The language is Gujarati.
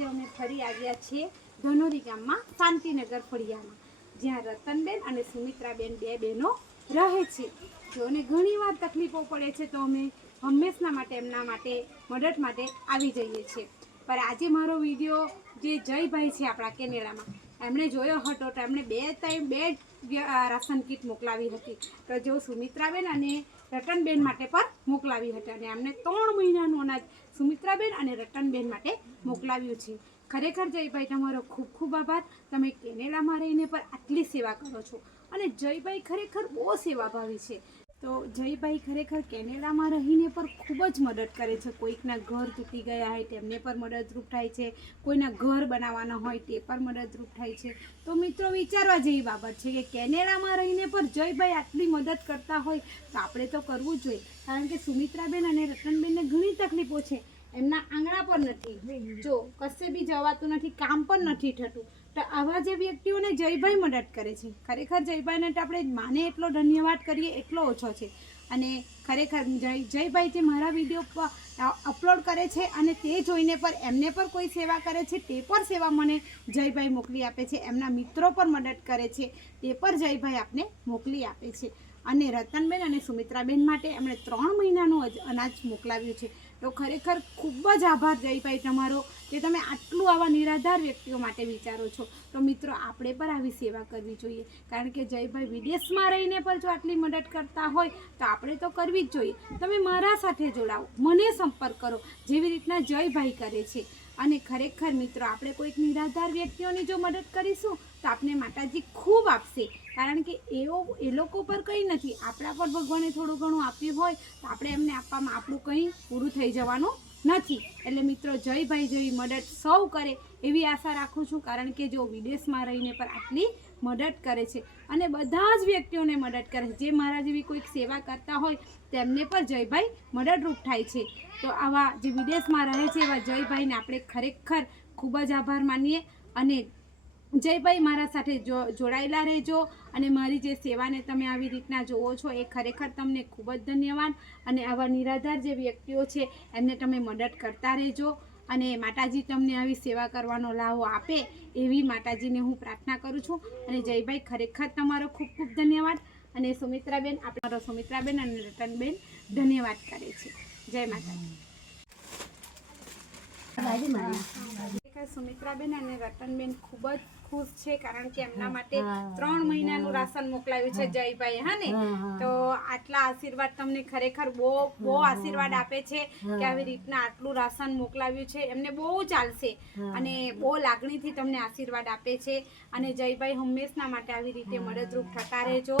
આજે અમે ફરી આવ્યા છીએ ધનોરી ગામમાં શાંતિનગર ફળિયામાં, જ્યાં રતનબેન અને સુમિત્રાબેન બે બહેનો રહે છે. જોને ઘણીવાર તકલીફો પડે છે તો અમે હંમેશના માટે એમના માટે મદદ માટે આવી જઈએ છીએ. પણ આજે મારો વિડીયો જે જયભાઈ છે આપણા કેનેડામાં, એમણે જોયો હતો તો એમણે બે રાશન કીટ મોકલાવી હતી. તો જો સુમિત્રાબેન અને રતનબેન માટે પણ મોકલાવી હતી અને એમને 3 મહિનાનું અનાજ સુમિત્રાબેન અને રતનબેન માટે મોકલાવ્યું છે. ખરેખર જયભાઈ તમારો ખૂબ ખૂબ આભાર. તમે કેનેડામાં રહીને પણ આટલી સેવા કરો છો અને જયભાઈ ખરેખર બહુ સેવાભાવી છે. તો જયભાઈ ખરેખર કેનેડામાં રહીને પણ ખૂબ જ મદદ કરે છે. કોઈકના ઘર તૂટી ગયા હોય તેમને પણ મદદરૂપ થાય છે, કોઈના ઘર બનાવવાના હોય તે પણ મદદરૂપ થાય છે. તો મિત્રો વિચારવા જેવી બાબત છે કે કેનેડામાં રહીને પણ જયભાઈ આટલી મદદ કરતા હોય તો આપણે તો કરવું જ જોઈએ. કારણ કે સુમિત્રાબેન અને રતનબેનને ઘણી તકલીફો છે, એમના આંગણા પર નથી, જો કશે બી જવાતું નથી, કામ પણ નથી થતું. તો આવા જે વ્યક્તિઓને જયભાઈ મદદ કરે છે. ખરેખર જયભાઈને તો આપણે માને એટલો ધન્યવાદ કરીએ એટલો ઓછો છે. અને ખરેખર જયભાઈ જે મારા વિડીયો અપલોડ કરે છે અને તે જોઈને પણ એમને પણ કોઈ સેવા કરે છે, તે પણ સેવા મને જયભાઈ મોકલી આપે છે. એમના મિત્રો પણ મદદ કરે છે, તે પણ જયભાઈ આપને મોકલી આપે છે. અને રતનબેન અને સુમિત્રાબેન માટે એમણે 3 મહિનાનું અનાજ મોકલાવ્યું છે. તો ખરેખર ખૂબ જ આભાર જયભાઈ તમારો, કે તમે આટલું આવા નિરાધાર વ્યક્તિઓ માટે વિચારો છો. તો મિત્રો આપણે પણ આવી સેવા કરવી જોઈએ. કારણ કે જયભાઈ વિદેશમાં રહીને પણ જો આટલી મદદ કરતા હોય તો આપણે તો કરવી જ જોઈએ. તમે મારા સાથે જોડાઓ, મને સંપર્ક કરો જેવી રીતના જયભાઈ કરે છે. અને ખરેખર મિત્રો આપણે કોઈક નિરાધાર વ્યક્તિઓની જો મદદ કરીશું તો આપણે માતાજી ખૂબ આપશે. કારણ કે એ લોકો પર કંઈ નથી, આપણા પર ભગવાને થોડું ઘણું આપ્યું હોય તો આપણે એમને આપવામાં આપણું કંઈ પૂરું થઈ જવાનું નથી. એટલે મિત્રો જયભાઈ જેવી મદદ સૌ કરે એવી આશા રાખું છું. કારણ કે જો વિદેશમાં રહીને પણ આટલી મદદ કરે છે અને બધા જ વ્યક્તિઓને મદદ કરે છે. જે મારા જેવી કોઈક સેવા કરતા હોય તેમને પણ જયભાઈ મદદરૂપ થાય છે. તો આવા જે વિદેશમાં રહે છે એવા જયભાઈને આપણે ખરેખર ખૂબ જ આભાર માનીએ. અને જયભાઈ મારા સાથે જોડાયેલા રહેજો અને મારી જે સેવાને તમે આવી રીતના જોવો છો એ ખરેખર તમને ખૂબ જ ધન્યવાદ. અને આવા નિરાધાર જે વ્યક્તિઓ છે એમને તમે મદદ કરતા રહેજો અને માતાજી તમને આવી સેવા કરવાનો લાવો આપે એવી માતાજીને હું પ્રાર્થના કરું છું. અને જયભાઈ ખરેખર તમારો ખૂબ ખૂબ ધન્યવાદ. અને સુમિત્રાબેન, આપણો સુમિત્રાબેન અને રતનબેન ધન્યવાદ કરે છે. જય માતાજી. સુમિત્રાબેન અને રતનબેન ખૂબ જ ખુશ છે કારણ કે એમના માટે 3 મહિનાનું રાશન મોકલાવ્યું છે જયભાઈ. હા ને, તો આટલા આશીર્વાદ તમને ખરેખર બહુ આશીર્વાદ આપે છે કે આવી રીતના આટલું રાશન મોકલાવ્યું છે. એમને બહુ ચાલશે અને બહુ લાગણીથી તમને આશીર્વાદ આપે છે. અને જયભાઈ હંમેશના માટે આવી રીતે મદદરૂપ થતા રહેજો.